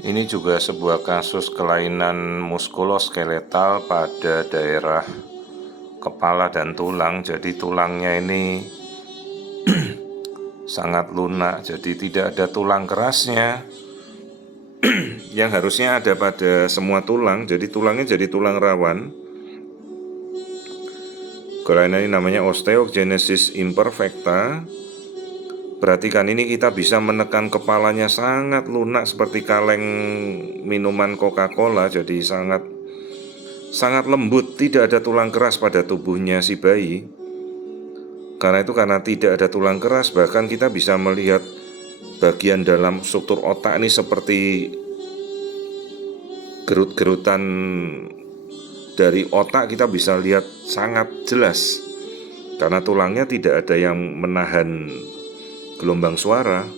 Ini juga sebuah kasus kelainan muskuloskeletal pada daerah kepala dan tulang. Jadi tulangnya ini sangat lunak, jadi tidak ada tulang kerasnya yang harusnya ada pada semua tulang. Jadi tulangnya jadi tulang rawan. Kelainan ini namanya osteogenesis imperfecta. Perhatikan, ini kita bisa menekan kepalanya sangat lunak seperti kaleng minuman Coca-Cola. Jadi sangat lembut, tidak ada tulang keras pada tubuhnya si bayi. Karena tidak ada tulang keras, bahkan kita bisa melihat bagian dalam struktur otak ini seperti gerut-gerutan dari otak, kita bisa lihat sangat jelas karena tulangnya tidak ada yang menahan gelombang suara.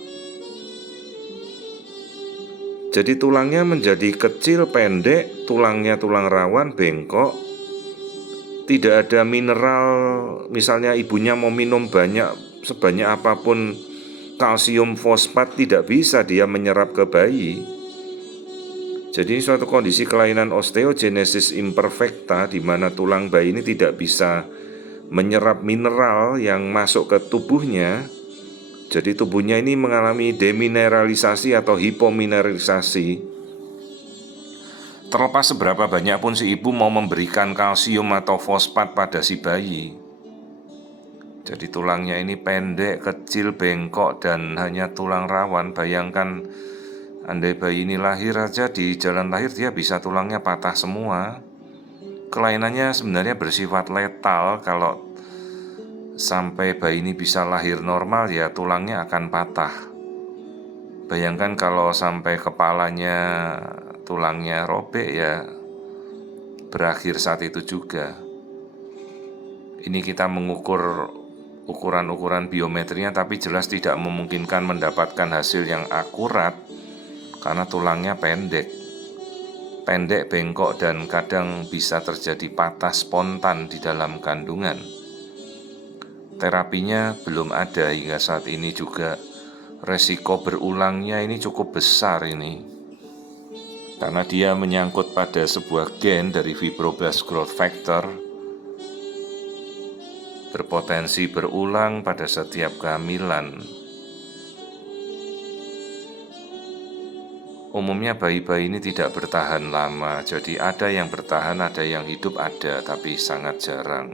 Jadi tulangnya menjadi kecil, pendek, tulangnya tulang rawan, bengkok. Tidak ada mineral, misalnya ibunya mau minum sebanyak apapun kalsium fosfat, tidak bisa dia menyerap ke bayi. Jadi ini suatu kondisi kelainan osteogenesis imperfecta di mana tulang bayi ini tidak bisa menyerap mineral yang masuk ke tubuhnya. Jadi tubuhnya ini mengalami demineralisasi atau hipomineralisasi. Terlepas seberapa banyak pun si ibu mau memberikan kalsium atau fosfat pada si bayi. Jadi tulangnya ini pendek, kecil, bengkok, dan hanya tulang rawan. Bayangkan andai bayi ini lahir aja, di jalan lahir dia bisa tulangnya patah semua. Kelainannya sebenarnya bersifat letal. Kalau sampai bayi ini bisa lahir normal, ya tulangnya akan patah. Bayangkan kalau sampai kepalanya tulangnya robek, ya berakhir saat itu juga. Ini kita mengukur ukuran-ukuran biometrinya, tapi jelas tidak memungkinkan mendapatkan hasil yang akurat karena tulangnya pendek, bengkok, dan kadang bisa terjadi patah spontan di dalam kandungan. Terapinya belum ada hingga saat ini juga. Resiko berulangnya ini cukup besar ini, karena dia menyangkut pada sebuah gen dari fibroblast growth factor, berpotensi berulang pada setiap kehamilan. Umumnya bayi-bayi ini tidak bertahan lama, jadi ada yang bertahan, ada yang hidup, tapi sangat jarang.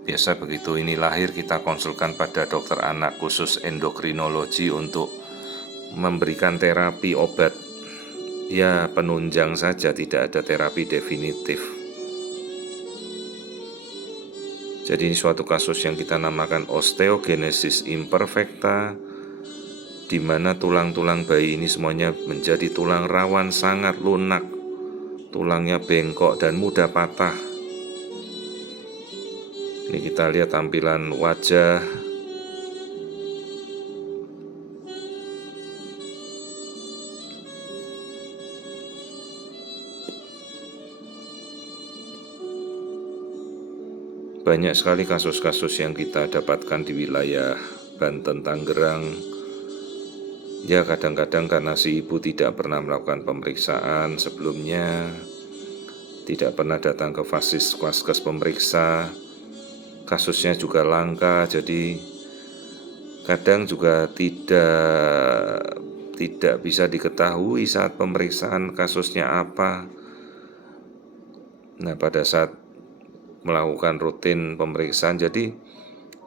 Biasa begitu ini lahir, kita konsulkan pada dokter anak khusus endokrinologi untuk memberikan terapi obat, ya penunjang saja, tidak ada terapi definitif. Jadi ini suatu kasus yang kita namakan osteogenesis imperfecta, di mana tulang-tulang bayi ini semuanya menjadi tulang rawan, sangat lunak, tulangnya bengkok dan mudah patah. Ini kita lihat tampilan wajah. Banyak sekali kasus-kasus yang kita dapatkan di wilayah Banten, Tangerang. Ya kadang-kadang karena si ibu tidak pernah melakukan pemeriksaan sebelumnya, tidak pernah datang ke vaskes pemeriksa, kasusnya juga langka, jadi kadang juga tidak bisa diketahui saat pemeriksaan kasusnya apa. Nah, pada saat melakukan rutin pemeriksaan, jadi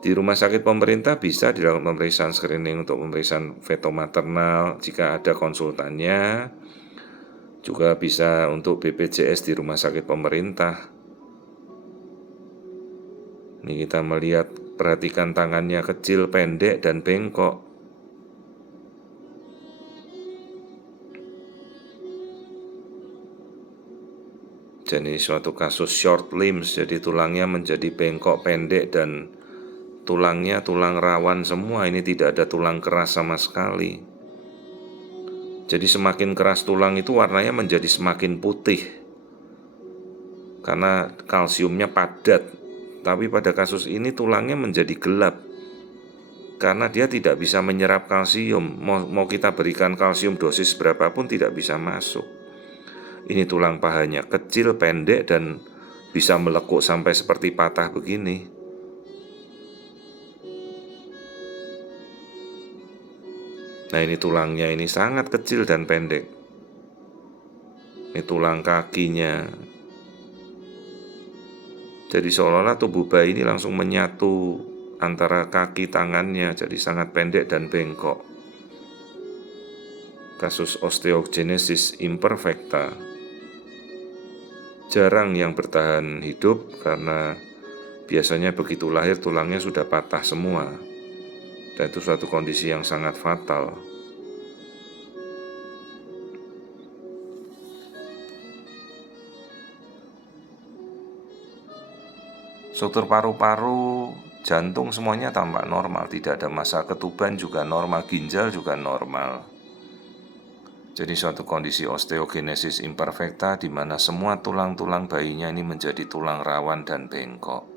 di rumah sakit pemerintah bisa dilakukan pemeriksaan screening untuk pemeriksaan fetomaternal jika ada konsultannya. Juga bisa untuk BPJS di rumah sakit pemerintah. Ini kita melihat, perhatikan tangannya kecil, pendek, dan bengkok. Jadi suatu kasus short limbs, jadi tulangnya menjadi bengkok, pendek, dan tulangnya tulang rawan semua. Ini tidak ada tulang keras sama sekali. Jadi semakin keras tulang itu warnanya menjadi semakin putih karena kalsiumnya padat. Tapi pada kasus ini tulangnya menjadi gelap karena dia tidak bisa menyerap kalsium. Mau kita berikan kalsium dosis berapapun tidak bisa masuk. Ini tulang pahanya kecil, pendek, dan bisa melekuk sampai seperti patah begini. Nah, ini tulangnya ini sangat kecil dan pendek. Ini tulang kakinya. Jadi seolah-olah tubuh bayi ini langsung menyatu antara kaki tangannya, jadi sangat pendek dan bengkok. Kasus osteogenesis imperfecta jarang yang bertahan hidup karena biasanya begitu lahir tulangnya sudah patah semua, dan itu suatu kondisi yang sangat fatal. Struktur paru-paru, jantung semuanya tampak normal, tidak ada masalah. Ketuban juga normal, ginjal juga normal. Jadi suatu kondisi osteogenesis imperfecta di mana semua tulang-tulang bayinya ini menjadi tulang rawan dan bengkok.